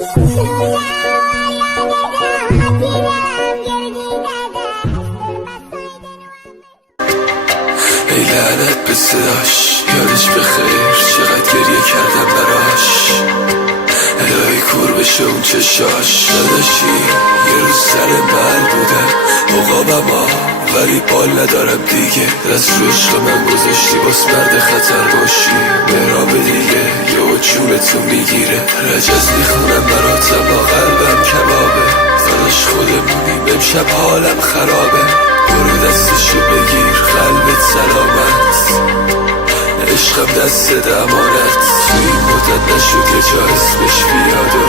ای لعنت به صداش، یادش بخیر چقدر گریه کردم براش. الهی کور بشه اون چشاش. داداشی یه روز سر محل بودم عقابم ولی بال ندارم دیگه. دست رو عشق من گذاشتی باس مرد خطر باشی. مهراب دیگه یه جونتو میگیره. رجز میخونم براتم با قلبم کبابه. داداش خودمونیم امشب حالم خرابه. برو دستشو بگیر قلبت سلامت. عشقم دست امانت. تو این مدت نشد یه جا اسمش بیاد و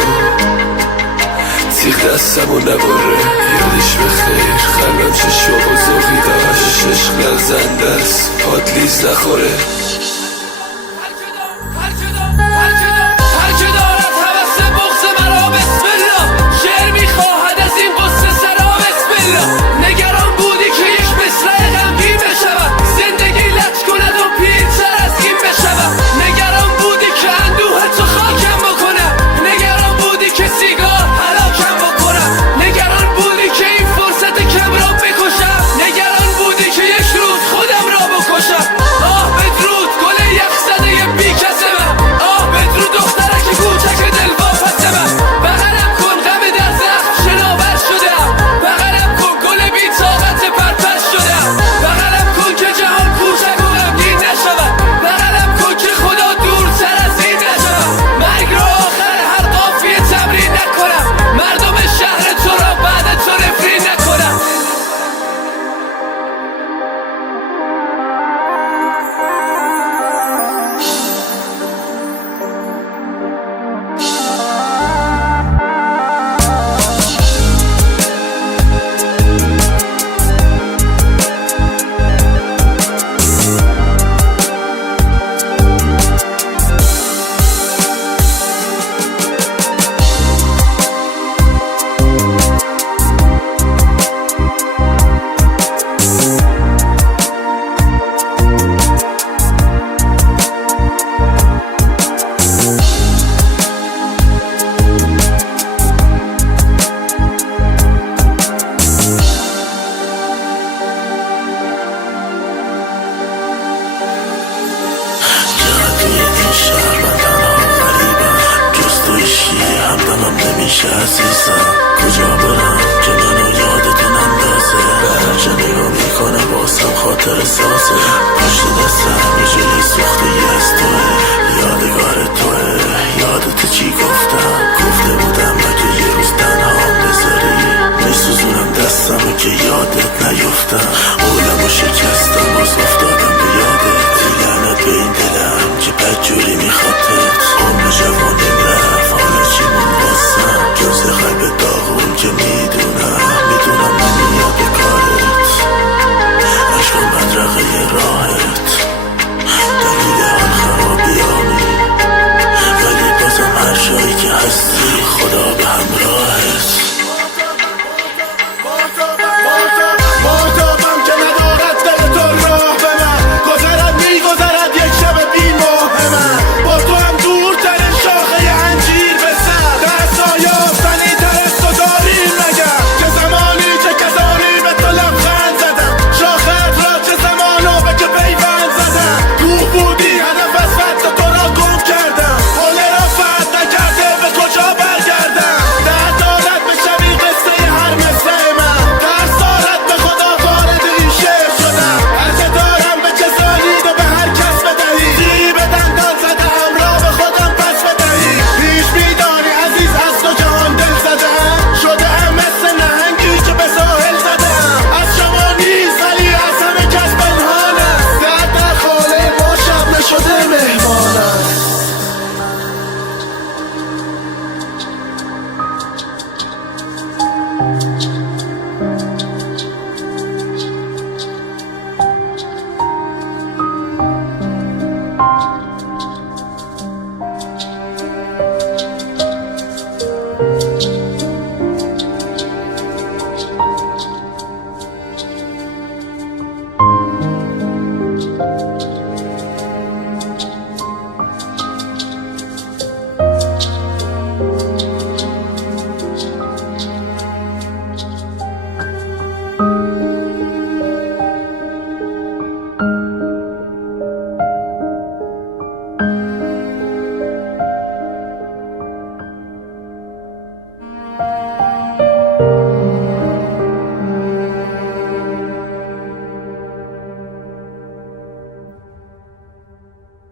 تیغ دستمو نبره. یادش بخیر قلبم چه شوق و ذوقی داشت. عشق لرزنده است پات لیز نخوره. هر که دارد هوس بغض مرا بسم الله. شعر میخواهد از این قصه سرا بسم الله. نگران بودی که یک مصرع غمگین بشود. زندگی لج کند و پیرتر از این بشود. نگران بودی که اندوه تو خاکم بکنم. نگران بودی که سیگار هلاکم بکنم. نگران بودی که این فرصت کم را بکشم. نگران بودی که یک روز خودم را بکشم. آه بدرود گل یخ زده بی کس من. آه بدرود دخترک کوچک دلواپس من. بغلم کن غم در زخم شناور شدم. بغلم کن گل بی طاقت پرپس شدم. بغلم کن که جهان کوچک و غمگین نشود. بغلم کن که خدا دورتر از این نشود. مرگ را آخر هر قافیه تمرین نکنم. مردم شهر تو را بعد تو نفرین نکنم. عزیزم کجا برم که منو یادت نندازه. به هر جا نگاه میکنم واسم خاطر سازه. پشت دستم یه جلی سوخته از توه. یادگار توه. یادت چی گفته بودم اگه یه روز تنها بذاری. میسوزونم دستم که یادت نیفتم. اولم و شکستم باز افتادم به یادت. لعنت به این دلم که بدجوری میخوادت. عمر جوانیم رفت حالا چی مون واسم جز قلب داغون که میدونم نمیاد به کارت. عشق و مدرقه راحت دلیل حال خرابیامی. ولی بازم هر جایی که هستی خدا به همراهت.